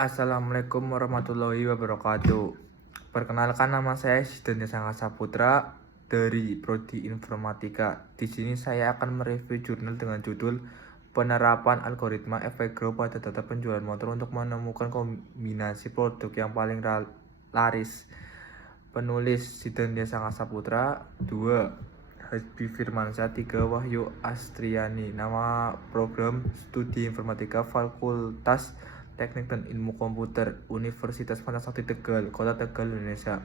Assalamualaikum warahmatullahi wabarakatuh. Perkenalkan, nama saya Sidhan Sangka Saputra dari Prodi Informatika. Di sini saya akan mereview jurnal dengan judul Penerapan Algoritma Efek Grow pada Data Penjualan Motor untuk menemukan kombinasi produk yang paling laris. Penulis Sidhan Sangka Saputra. 2. Hasbi Firmansyah. 3. Wahyu Astriani. Nama program Studi Informatika Fakultas Teknik dan Ilmu Komputer Universitas Pancasakti Tegal, Kota Tegal, Indonesia.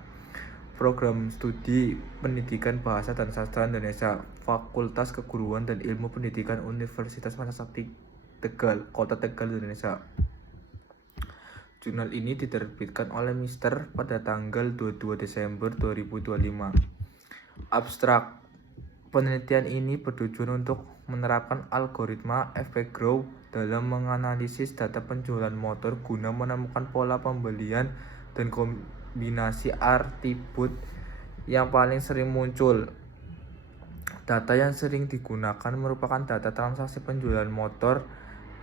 Program Studi Pendidikan Bahasa dan Sastra Indonesia, Fakultas Keguruan dan Ilmu Pendidikan Universitas Pancasakti Tegal, Kota Tegal, Indonesia. Jurnal ini diterbitkan oleh Mr. pada tanggal 22 Desember 2025. Abstrak. Penelitian ini bertujuan untuk menerapkan algoritma efek Grow dalam menganalisis data penjualan motor guna menemukan pola pembelian dan kombinasi atribut yang paling sering muncul. Data yang sering digunakan merupakan data transaksi penjualan motor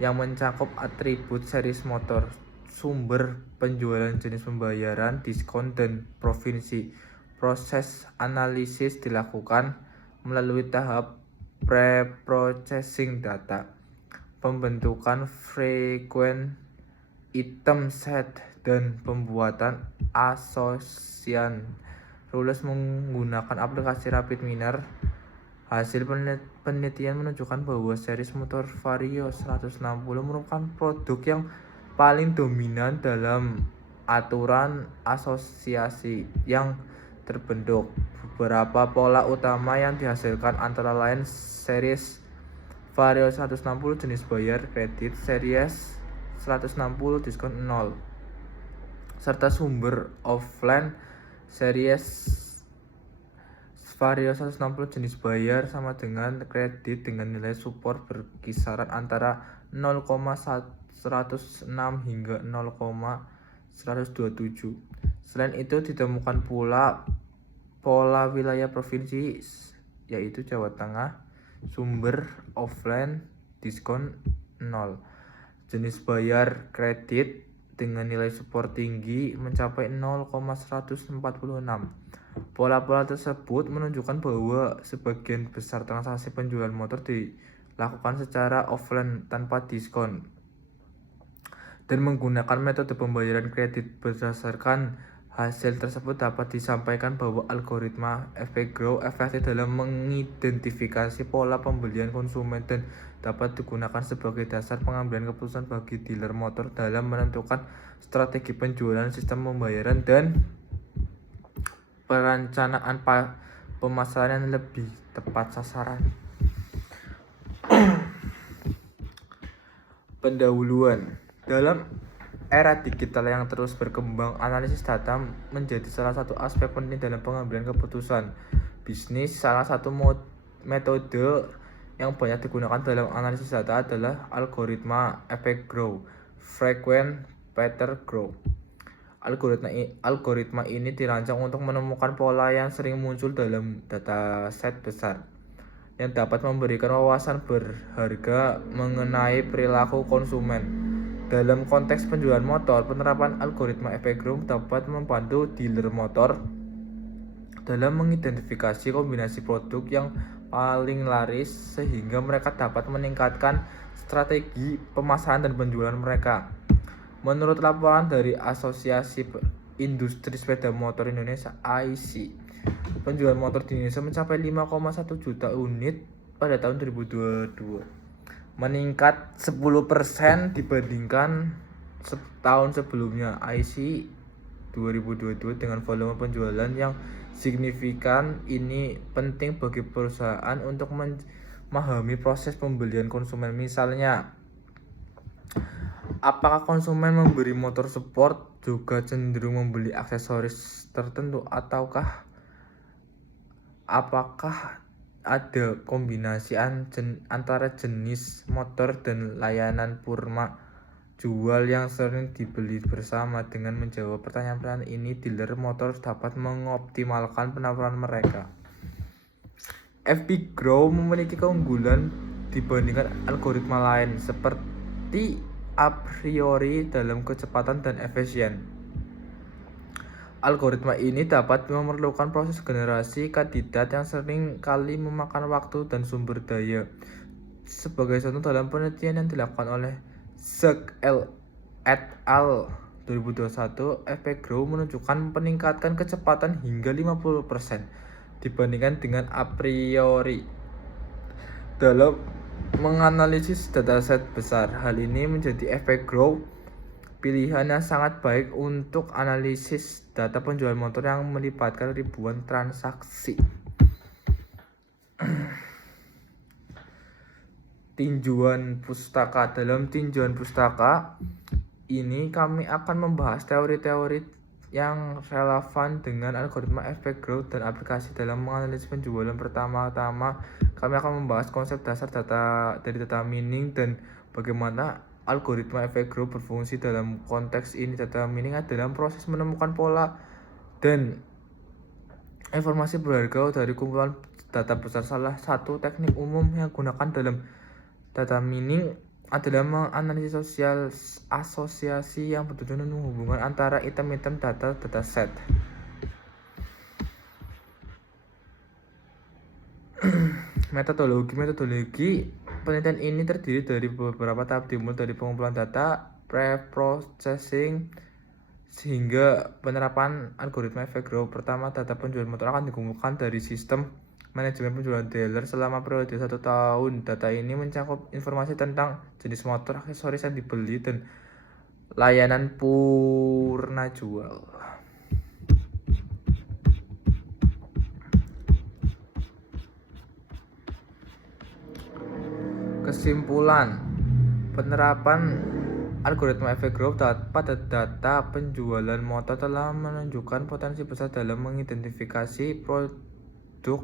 yang mencakup atribut series motor, sumber penjualan, jenis pembayaran, diskon, dan provinsi. Proses analisis dilakukan melalui tahap pre-processing data, pembentukan frequent item set, dan pembuatan asosian rules menggunakan aplikasi RapidMiner. Hasil penelitian menunjukkan bahwa series motor Vario 160 merupakan produk yang paling dominan dalam aturan asosiasi yang terbentuk. Beberapa pola utama yang dihasilkan antara lain series Vario 160 jenis bayar kredit, series 160 diskon 0, serta sumber offline series Vario 160 jenis bayar sama dengan kredit dengan nilai support berkisaran antara 0,106 hingga 0,127. Selain itu ditemukan pula pola wilayah provinsi, yaitu Jawa Tengah, sumber offline diskon 0, jenis bayar kredit dengan nilai support tinggi mencapai 0,146. Pola-pola tersebut menunjukkan bahwa sebagian besar transaksi penjualan motor dilakukan secara offline tanpa diskon dan menggunakan metode pembayaran kredit. Berdasarkan hasil tersebut dapat disampaikan bahwa algoritma efek Grow efektif dalam mengidentifikasi pola pembelian konsumen dan dapat digunakan sebagai dasar pengambilan keputusan bagi dealer motor dalam menentukan strategi penjualan, sistem pembayaran, dan perencanaan pemasaran yang lebih tepat sasaran. Pendahuluan. Dalam era digital yang terus berkembang, analisis data menjadi salah satu aspek penting dalam pengambilan keputusan bisnis. Salah satu metode yang banyak digunakan dalam analisis data adalah algoritma efek Grow, frequent pattern Grow. Algoritma ini dirancang untuk menemukan pola yang sering muncul dalam dataset besar, yang dapat memberikan wawasan berharga mengenai perilaku konsumen. Dalam konteks penjualan motor, penerapan algoritma efek Grow dapat membantu dealer motor dalam mengidentifikasi kombinasi produk yang paling laris sehingga mereka dapat meningkatkan strategi pemasaran dan penjualan mereka. Menurut laporan dari Asosiasi Industri Sepeda Motor Indonesia (AISI), penjualan motor di Indonesia mencapai 5,1 juta unit pada tahun 2022, meningkat 10% dibandingkan setahun sebelumnya. AISI 2022 dengan volume penjualan yang signifikan ini penting bagi perusahaan untuk memahami proses pembelian konsumen. Misalnya, apakah konsumen membeli motor sport juga cenderung membeli aksesoris tertentu, ataukah apakah ada kombinasi antara jenis motor dan layanan purma jual yang sering dibeli bersama. Dengan menjawab pertanyaan-pertanyaan ini, dealer motor dapat mengoptimalkan penawaran mereka. FB Grow memiliki keunggulan dibandingkan algoritma lain seperti a priori dalam kecepatan dan efisien. Algoritma ini dapat memerlukan proses generasi kandidat yang sering kali memakan waktu dan sumber daya. Sebagai contoh, dalam penelitian yang dilakukan oleh Zhang et al. 2021, efek Grow menunjukkan peningkatan kecepatan hingga 50% dibandingkan dengan a priori dalam menganalisis dataset besar. Hal ini menjadi efek Grow pilihan yang sangat baik untuk analisis data penjualan motor yang melibatkan ribuan transaksi. Tinjauan pustaka. Dalam tinjauan pustaka ini kami akan membahas teori-teori yang relevan dengan algoritma efek growth dan aplikasi dalam menganalisis penjualan. Pertama-tama kami akan membahas konsep dasar dari data mining dan bagaimana algoritma efek growth berfungsi. Dalam konteks ini, data mining adalah proses menemukan pola dan informasi berharga dari kumpulan data besar. Salah satu teknik umum yang digunakan dalam data mining adalah menganalisis asosiasi yang bertujuan menghubungkan antara item-item dataset. Metodologi penelitian ini terdiri dari beberapa tahap, dimulai dari pengumpulan data, pre-processing, sehingga penerapan algoritma efek Grow. Pertama, data penjualan motor akan dikumpulkan dari sistem manajemen penjualan dealer selama periode 1 tahun. Data ini mencakup informasi tentang jenis motor, aksesoris yang dibeli, dan layanan purna jual. Kesimpulan, penerapan algoritma efek growth pada data penjualan motor telah menunjukkan potensi besar dalam mengidentifikasi produk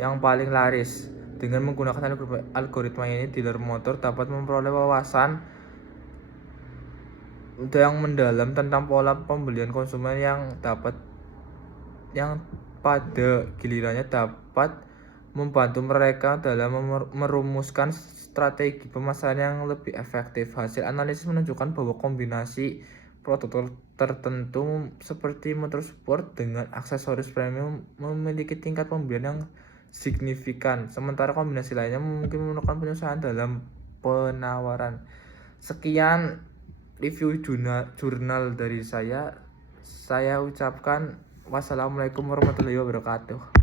yang paling laris. Dengan menggunakan algoritma ini, dealer motor dapat memperoleh wawasan yang mendalam tentang pola pembelian konsumen yang pada gilirannya dapat membantu mereka dalam merumuskan strategi pemasaran yang lebih efektif. Hasil analisis menunjukkan bahwa kombinasi produk tertentu seperti motor sport dengan aksesoris premium memiliki tingkat pembelian yang signifikan, sementara kombinasi lainnya mungkin memerlukan penyesuaian dalam penawaran. Sekian review jurnal dari saya. Saya ucapkan wassalamualaikum warahmatullahi wabarakatuh.